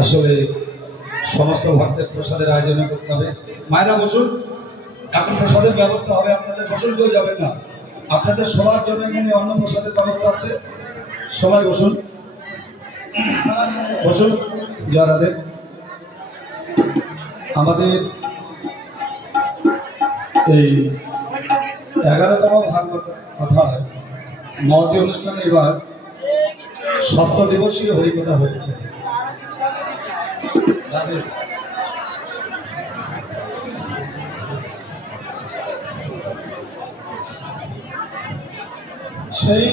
আসলে সমস্ত ভক্তের প্রসাদের আয়োজন করতে হবে। মায়েরা বসুন, এখন প্রসাদের ব্যবস্থা হবে, আপনাদের বসুন, কেউ যাবেন না। আপনাদের সবার জন্য এখানে অন্য প্রসাদের ব্যবস্থা আছে, সবাই বসুন বসুন। জয় রাধে। আমাদের এই 11তম ভাগবত কথায় মহতী অনুষ্ঠানে এবার সপ্তদিবসীয় হরিকথা হয়েছে। সেই